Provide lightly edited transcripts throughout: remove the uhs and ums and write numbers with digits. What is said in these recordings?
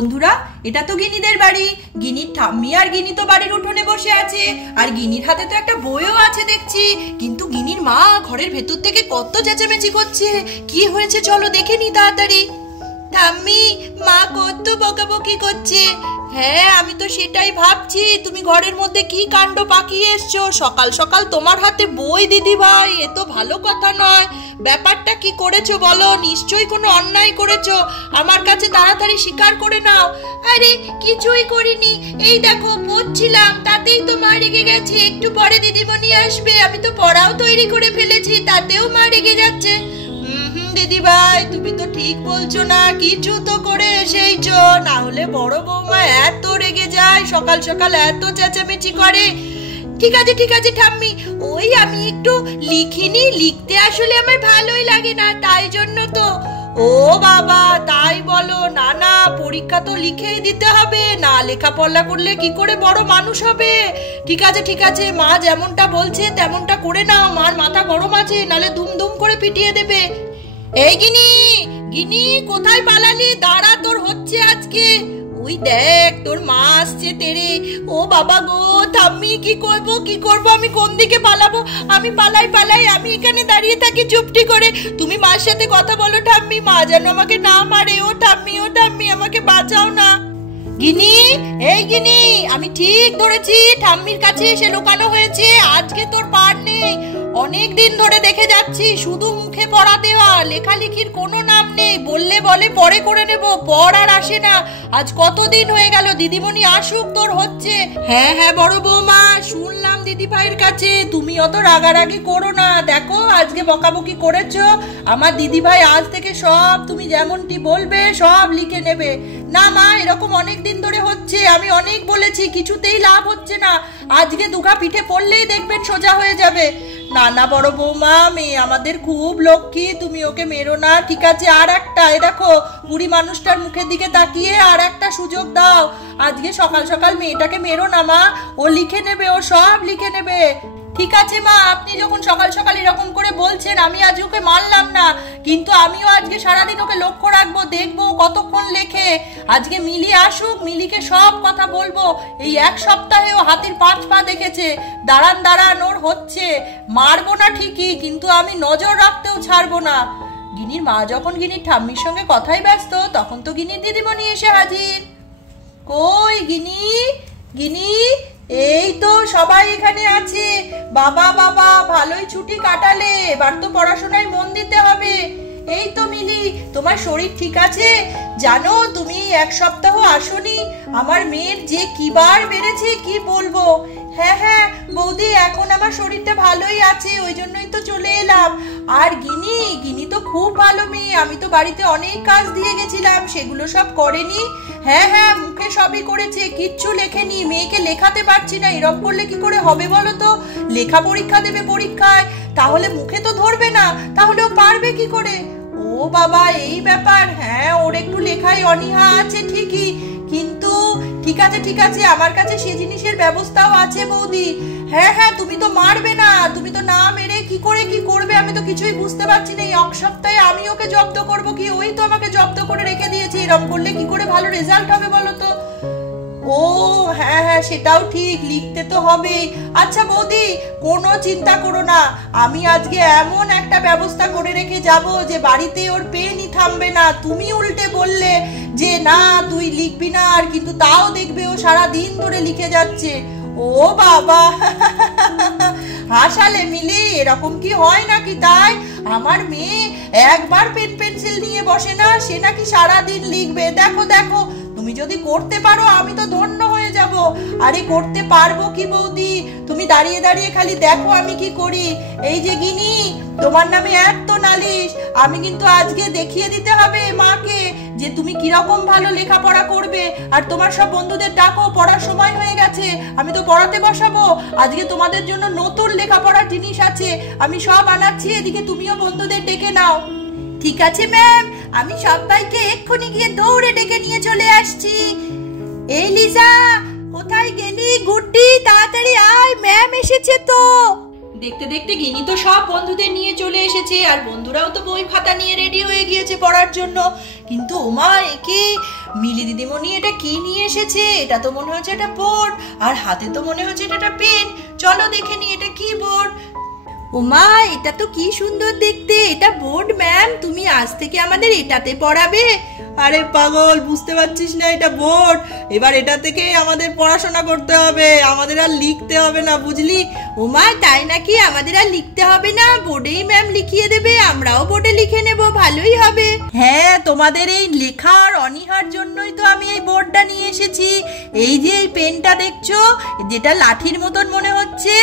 বন্ধুরা, এটা তো গিনিদের বাড়ি। গিনির ঠাম্মি আর গিনি তো বাড়ির উঠোনে বসে আছে, আর গিনির হাতে তো একটা বইও আছে দেখছি। কিন্তু গিনির মা ঘরের ভেতর থেকে কত চেঁচামেচি করছে। কি হয়েছে চলো দেখে নি তাড়াতাড়ি। ঠাম্মি, মা কত বকাবকি করছে। হ্যাঁ, আমি তো সেটাই ভাবছি, তুমি ঘরের মধ্যে কি কাণ্ড পাকিয়ে এসছো। সকাল সকাল তোমার হাতে বই দিদি ভাই, এ তো ভালো কথা নয়। ব্যাপারটা কি করেছো বলো, নিশ্চয়ই কোনো অন্যায় করেছো। আমার কাছে তাড়াতাড়ি স্বীকার করে নাও। আরে কিছুই করিনি, এই দেখো পড়ছিলাম, তাতেই তো মা রেগে গেছে। একটু পরে দিদিমণি আসবে, আমি তো পড়াও তৈরি করে ফেলেছি, তাতেও মা রেগে যাচ্ছে। দিদি ভাই, তুমি তো ঠিক বলছো না, কিছু তো করে এসেইছো, না হলে বড় বৌমা এত রেগে যায়, সকাল সকাল এত চেঁচামেচি করে। ঠিক আছে ঠিক আছে ঠাম্মি, ওই আমি একটু লিখিনি, লিখতে আসলে আমার ভালোই লাগে না, তাই জন্য তো। ও বাবা, তাই বলো? না না, পরীক্ষা তো লিখেই দিতে হবে, না লেখাপড়া করলে কি করে বড় মানুষ হবে। ঠিক আছে ঠিক আছে, মা যেমনটা বলছে তেমনটা করে নাও, মার মাথা গরম আছে, নালে দুম দুম করে পিটিয়ে দেবে। এই গিনি, গিনি কোথায় পালালি? দাঁড়া, তোর হচ্ছে আজকে। ওই দেখ তোর মা আসছে তেরে। ও বাবা গো, ঠাম্মি কি করবো কি করবো, আমি কোন দিকে পালাবো? আমি পালাই পালাই, আমি এখানে দাঁড়িয়ে থাকি চুপটি করে। তুমি মার সাথে কথা বলো ঠাম্মি, মা যেন আমাকে না মারে। ও ঠাম্মি, ও ঠাম্মি, আমাকে বাঁচাও না। গিনি, এই গিনি, আমি ঠিক ধরেছি, ঠাম্মির কাছে এসে লুকানো হয়েছে। আজকে তোর পার নেই, অনেক দিন ধরে দেখে যাচ্ছি শুধু মুখে পড়া দেওয়া, লেখালেখির কোনো নাম নেই। বললে বলে পরে করে নেব, পর আর আসে না। আজ কতদিন হয়ে গেল, দিদিমণি আসুক তোর হচ্ছে। হ্যাঁ হ্যাঁ বড় বৌমা, শুনলাম দিদি ভাইয়ের কাছে। তুমি অত রাগারাগি করো না, দেখো আজকে বকাবকি করেছো, আমার দিদি ভাই আজ থেকে সব তুমি যেমনটি বলবে সব লিখে নেবে। না মা, এরকম অনেক দিন ধরে হচ্ছে, আমি অনেক বলেছি, কিছুতেই লাভ হচ্ছে না। আজকে দুঘা পিঠে পড়লেই দেখবেন সোজা হয়ে যাবে। না না বড় বৌমা, মেয়ে আমাদের খুব লক্ষ্মী, তুমি ওকে মেরো না। ঠিক আছে, আর একটা, এ দেখো বুড়ি মানুষটার মুখের দিকে তাকিয়ে আর একটা সুযোগ দাও। আজকে সকাল সকাল মেয়েটাকে মেরো না মা, ও লিখে নেবে, ও সব লিখে নেবে। ঠিক আছে মা, আপনি যখন সকাল সকাল এরকম করে বলছেন, আমি আজ ওকে মানলাম না, কিন্তু আমিও আজকে সারাদিন ওকে লক্ষ্য রাখবো, দেখবো কতক্ষণ লেখে। আজকে মিলি আসুক, মিলিকে সব কথা বলবো। এই এক সপ্তাহেও হাতির 5 পা দেখেছে। দাঁড়ান দাঁড়ান, ওর হচ্ছে। মারবো না ঠিকই, কিন্তু আমি নজর রাখতেও ছাড়বো না। গিনির মা যখন গিনির ঠাম্মির সঙ্গে কথাই ব্যস্ত, তখন তো গিনির দিদিমণি এসে হাজির। কই গিনি, গিনি, এই তো সবাই এখানে আছে। বাবা বাবা, ভালোই ছুটি কাটালে, এবার তো পড়াশোনায় মন দিতে হবে। এই তো মিলি, তোমার শরীর ঠিক আছে? জানো তুমি 1 সপ্তাহ আসোনি, আমার মেয়ের যে কিবার বেড়েছে কি বলবো। হ্যাঁ হ্যাঁ বৌদি, এখন আমার শরীরটা ভালোই আছে, ওই জন্যই তো চলে এলাম। আর গিনি, গিনি তো খুব ভালো মেয়ে, আমি তো বাড়িতে অনেক কাজ দিয়ে গেছিলাম, সেগুলো সব করেনি। হ্যাঁ হ্যাঁ, মুখে সবই করেছে, কিচ্ছু লেখেনি। মেয়েকে লেখাতে পারছি না, এরকম করলে কি করে হবে বলো তো? লেখা পরীক্ষা দেবে পরীক্ষায়, তাহলে মুখে তো ধরবে না, তাহলে ও পারবে কি করে? ও বাবা, এই ব্যাপার। হ্যাঁ, ওর একটু লেখায় অনীহা আছে ঠিকই, কিন্তু ঠিক আছে ঠিক আছে, আমার কাছে সে জিনিসের ব্যবস্থাও আছে বৌদি। হ্যাঁ হ্যাঁ, তুমি তো মারবে না, তুমি তো না মেরে কি করে কি করবে, আমি তো কিছুই বুঝতে পারছি না। এই 1 সপ্তাহে আমি ওকে জব্দ করবো কি? ওই তো আমাকে জব্দ করে রেখে দিয়েছে, এরকম করলে কি করে ভালো রেজাল্ট হবে বলো তো? ও হ্যাঁ হ্যাঁ, সেটাও ঠিক, লিখতে তো হবেই। আচ্ছা বৌদি, কোনো চিন্তা করো না, আমি আজকে এমন একটা ব্যবস্থা করে রেখে যাব যে বাড়িতে ওর পেনই থামবে না। তুমি উল্টে বললে যে না তুই লিখবি না, আর কিন্তু তাও দেখবে ও সারা দিন ধরে লিখে যাচ্ছে। ও বাবা, হাসালে মিলি, এরকম কি হয় নাকি? তাই আমার মেয়ে একবার পেন পেন্সিল নিয়ে বসে না, সে নাকি সারা দিন লিখবে। দেখো দেখো, তুমি যদি করতে পারো আমি তো ধন্য হয়ে যাব। আরে করতে পারবো কি বৌদি, তুমি দাঁড়িয়ে দাঁড়িয়ে খালি দেখো আমি কি করি। এই যে গিনি, তোমার নামে এত নালিশ, আমি কিন্তু আজকে দেখিয়ে দিতে হবে মাকে যে তুমি কিরকম ভালো লেখাপড়া করবে। আর তোমার সব বন্ধুদের ডাকো, পড়ার সময় হয়ে গেছে, আমি তো পড়াতে বসাবো। আজকে তোমাদের জন্য নতুন লেখাপড়ার জিনিস আছে, আমি সব আনাচ্ছি, এদিকে তুমিও বন্ধুদের ডেকে নাও। ঠিক আছে ম্যাম, আমি সবাইকে এক্ষুনি গিয়ে দৌড়ে ডেকে নিয়ে চলে আসছি। এই লিজা, কোথায় গেলি? গুড্ডি, তাড়াতাড়ি আয়, ম্যাম এসেছে তো। দেখতে দেখতে গিনি তো সব বন্ধুদের নিয়ে চলে এসেছে, আর বন্ধুরাও তো বই খাতা নিয়ে রেডি হয়ে গিয়েছে পড়ার জন্য। কিন্তু ওমা, একে মিলি দিদিমণি এটা কি নিয়ে এসেছে? এটা তো মনে হচ্ছে এটা বোর্ড, আর হাতে তো মনে হচ্ছে এটা একটা পেন। চলো দেখে নি এটা কি বোর্ড। ওমা, এটা তো কি সুন্দর দেখতে। এটা বোর্ড ম্যাম, তুমি আজ থেকে আমাদের এটাতে পড়াবে? আরে পাগল, বুঝতে পারছিস না? এটা বোর্ড, এবার এটা থেকে আমাদের পড়াশোনা করতে হবে, আমাদের আর লিখতে হবে না, বুঝলি? ওমা, তাই নাকি? আমাদের আর লিখতে হবে না, বোর্ডেই ম্যাম লিখিয়ে দেবে, আমরাও বোর্ডে লিখে নেব, ভালোই হবে। হ্যাঁ, তোমাদের এই লেখার অনীহার জন্যই তো আমি এই বোর্ডটা নিয়ে এসেছি। এই যে এই পেনটা দেখছো, যেটা লাঠির মতন মনে হচ্ছে,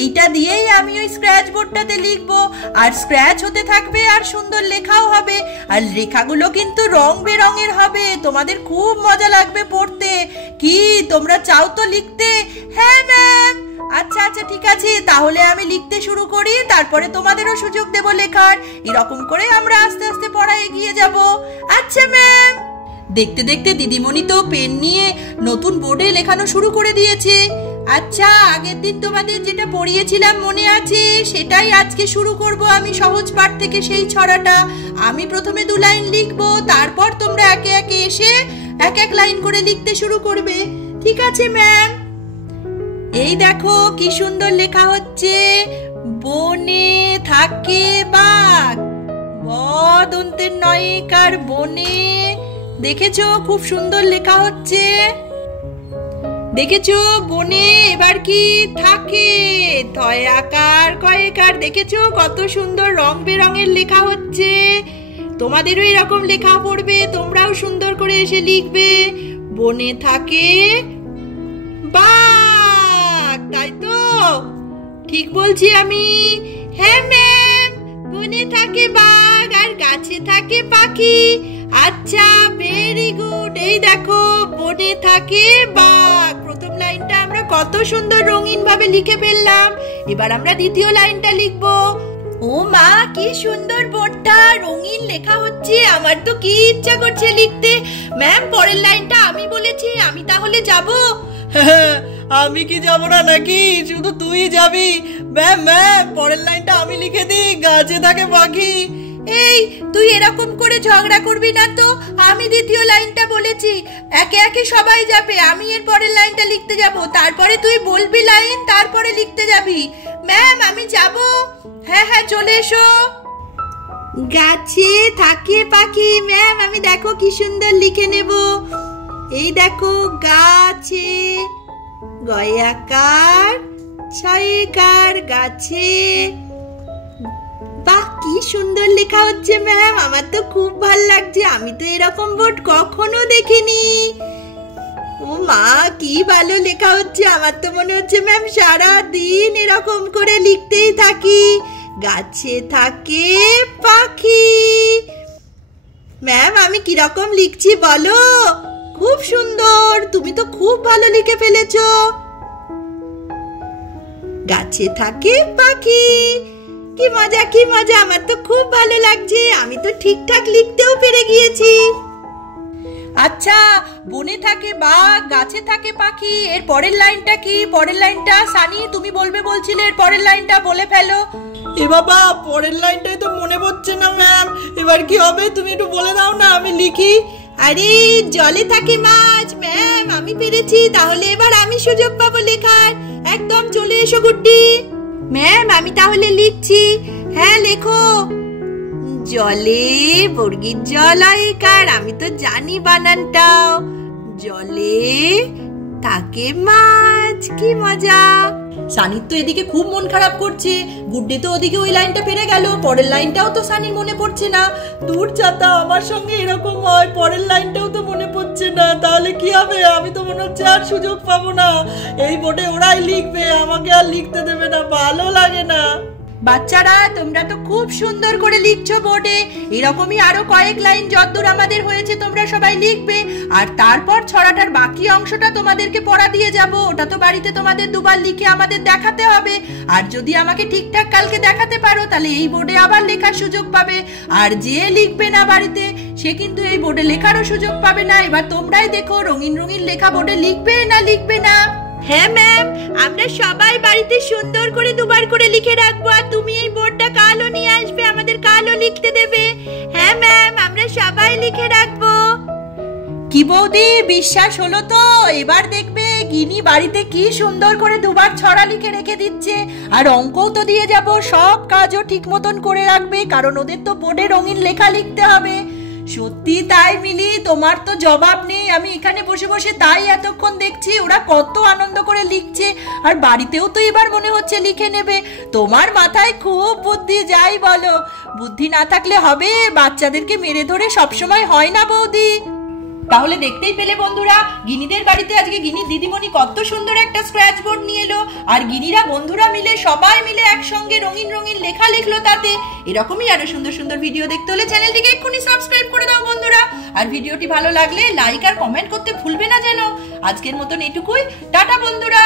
এইটা দিয়েই আমি ওই স্ক্র্যাচ বোর্ডটাতে লিখবো, আর স্ক্র্যাচ হতে থাকবে, আর সুন্দর লেখাও হবে। আর লেখাগুলো কিন্তু রং বেরঙের হবে, তোমাদের খুব মজা লাগবে পড়তে। কি তোমরা চাও তো লিখতে? হ্যাঁ ম্যাম। আচ্ছা আচ্ছা, ঠিক আছে, তাহলে আমি লিখতে শুরু করি, তারপরে তোমাদেরও সুযোগ দেব লেখার। এরকম করে আমরা আস্তে আস্তে পড়া এগিয়ে যাব। আচ্ছা ম্যাম। দেখতে দেখতে দিদিমণি তো পেন নিয়ে নতুন বোর্ডে লেখানো শুরু করে দিয়েছে। আচ্ছা, আগের দিন তোমাদের যেটা পড়িয়েছিলাম মনে আছে? সেটাই আজকে শুরু করব আমি, সহজ পাঠ থেকে সেই ছড়াটা। আমি প্রথমে 2 লাইন লিখবো, তারপর তোমরা একে একে এসে এক এক লাইন করে লিখতে শুরু করবে। ঠিক আছে ম্যাম। এই দেখো কি সুন্দর লেখা হচ্ছে। বনে থাকে বাঘ, বদন্তের নয়কার বনে। দেখেছো, খুব সুন্দর লেখা হচ্ছে। দেখেছো বনে এবার কি থাকে? থয়াকার কয়েকার। দেখেছো কত সুন্দর রং বেরঙের লেখা হচ্ছে। তোমাদেরও এরকম লেখা পড়বে, তোমরাও সুন্দর করে এসে লিখবে। বনে থাকে বাঘ, তাই তো? ঠিক বলছি আমি? হ্যাঁ ম্যাম, বনে থাকে বাঘ আর গাছে থাকে পাখি। আচ্ছা, ভেরি গুড। এই দেখো, বনে থাকে বাঘ। প্রথম লাইনটা আমরা কত সুন্দর রঙিন ভাবে লিখে ফেললাম। এবার আমরা দ্বিতীয় লাইনটা লিখবো। ও মা, কি সুন্দর বোর্ডটা, রঙিন লেখা হচ্ছে। আমার তো কি ইচ্ছা করছে লিখতে। ম্যাম, পরের লাইনটা আমি বলেছি, আমি তাহলে যাব? আমি কি যাব না নাকি? শুধু তুই যাবি। ম্যাম ম্যাম, পরের লাইনটা আমি লিখে দিই, গাছে থাকে পাখি। এই, তুই এরকম করে ঝগড়া করবি না তো। আমি দ্বিতীয় লাইনটা বলেছি, একে একে সবাই যাবে। আমি এর পরের লাইনটা লিখতে যাব, তারপরে তুই বলবি লাইন, তারপরে লিখতে যাবি। ম্যাম, আমি যাব। হ্যাঁ হ্যাঁ, চলে এসো। গাছে থাকে পাখি। ম্যাম, আমি দেখো কি সুন্দর লিখে নেব। এই দেখো, গাছে, গয়াকার ছয়কার গাছে। বাহ, কি সুন্দর লেখা হচ্ছে ম্যাম, আমার তো খুব ভালো লাগছে। আমি তো এরকম বোর্ড কখনো দেখিনি। ও মা, কি ভালো লেখা হচ্ছে। আমার তো মনে হচ্ছে ম্যাম সারা দিন এরকম করে লিখতেই থাকি। গাছে থাকে পাখি। ম্যাম, আমি কিরকম লিখছি বলো? খুব সুন্দর, তুমি তো খুব ভালো লিখে ফেলেছো। গাছে থাকে পাখি। কি মজা, কি মজা, আমার তো খুব ভালো লাগছে। আমি তো ঠিকঠাক লিখতেও পেরে গিয়েছি। আচ্ছা, বনে থাকে বাঘ, গাছে থাকে পাখি, এর পরের লাইনটা কি? পরের লাইনটা সানি তুমি বলবে বলছিলে, এর পরের লাইনটা বলে ফেলো। এ বাবা, পরের লাইনটাই তো মনে পড়ছে না ম্যাম। এবার কি হবে? তুমি একটু বলে দাও না, আমি লিখি। আরে, জলে থাকে মাছ। ম্যাম, আমি পেরেছি। তাহলে এবার আমি সুযোগ পাবো লেখার। একদম চলে এসো গুড্ডি। ম্যাম, আমি তাহলে লিখছি। হ্যাঁ, লেখো। জলে, বর্গীর জলয়কার। আমি তো জানি বানানটাও। জলে থাকে মাছ। কি মজা। সানির তো এদিকে খুব মন খারাপ করছে। গুড্ডি তো ওদিকে ওই লাইনটা পেরে গেল, পরের লাইনটাও তো সানির মনে পড়ছে না। দূর চাতা, আমার সঙ্গে এরকম হয়, পরের লাইনটাও তো মনে পড়ছে না। তাহলে কি হবে? আমি তো মনে হচ্ছে আর সুযোগ পাবো না। এই বোর্ডে ওরাই লিখবে, আমাকে আর লিখতে দেবে না, ভালো লাগে না। বাচ্চারা, তোমরা তো খুব সুন্দর করে লিখছো বোর্ডে। এরকমই আরো কয়েক লাইন যতদূর আমাদের হয়েছে তোমরা সবাই লিখবে, আর তারপর ছড়াটার বাকি অংশটা তোমাদেরকে পড়া দিয়ে যাব। ওটা তো বাড়িতে তোমাদের 2 বার লিখে আমাদের দেখাতে হবে। আর যদি আমাকে ঠিকঠাক কালকে দেখাতে পারো, তাহলে এই বোর্ডে আবার লেখার সুযোগ পাবে। আর যে লিখবে না বাড়িতে, সে কিন্তু এই বোর্ডে লেখারও সুযোগ পাবে না। এবার তোমরাই দেখো, রঙিন রঙিন লেখা বোর্ডে লিখবে না লিখবে না। হ্যাঁ ম্যাম, আমরা সবাই বাড়িতে সুন্দর করে দুবার করে লিখে রাখবো, আর তুমি এই বোর্ডটা কালও নিয়ে আসবে, আমাদের কালও লিখতে দেবে। হ্যাঁ ম্যাম, আমরা সবাই লিখে রাখবো। কি বৌদি, বিশ্বাস হলো তো? এবার দেখবে গিনি বাড়িতে কি সুন্দর করে দুবার ছড়া লিখে রেখে দিচ্ছে, আর অঙ্কও তো দিয়ে যাব, সব কাজও ঠিক মতন করে রাখবে, কারণ ওদের তো বোর্ডে রঙিন লেখা লিখতে হবে। সত্যি তাই মিলি, তোমার তো জবাব নেই। আমি এখানে বসে বসে তাই এতক্ষণ দেখছি ওরা কত আনন্দ করে লিখছে, আর বাড়িতেও তো এবার মনে হচ্ছে লিখে নেবে। তোমার মাথায় খুব বুদ্ধি, যাই বলো। বুদ্ধি না থাকলে হবে? বাচ্চাদেরকে মেরে ধরে সবসময় হয় না বৌদি। তাহলে দেখতেই পেলে বন্ধুরা, গিনিদের বাড়িতে আজকে গিনি দিদিমণি কত সুন্দর একটা স্ক্র্যাচ বোর্ড নিয়ে এলো, আর গিনিরা বন্ধুরা মিলে সবাই মিলে একসঙ্গে রঙিন রঙিন লেখা লিখলো তাতে। এরকমই আরো সুন্দর সুন্দর ভিডিও দেখতে হলে চ্যানেলটিকে এক্ষুনি সাবস্ক্রাইব করে দাও বন্ধুরা, আর ভিডিওটি ভালো লাগলে লাইক আর কমেন্ট করতে ভুলবে না যেন। আজকের মতন এটুকুই, টাটা বন্ধুরা।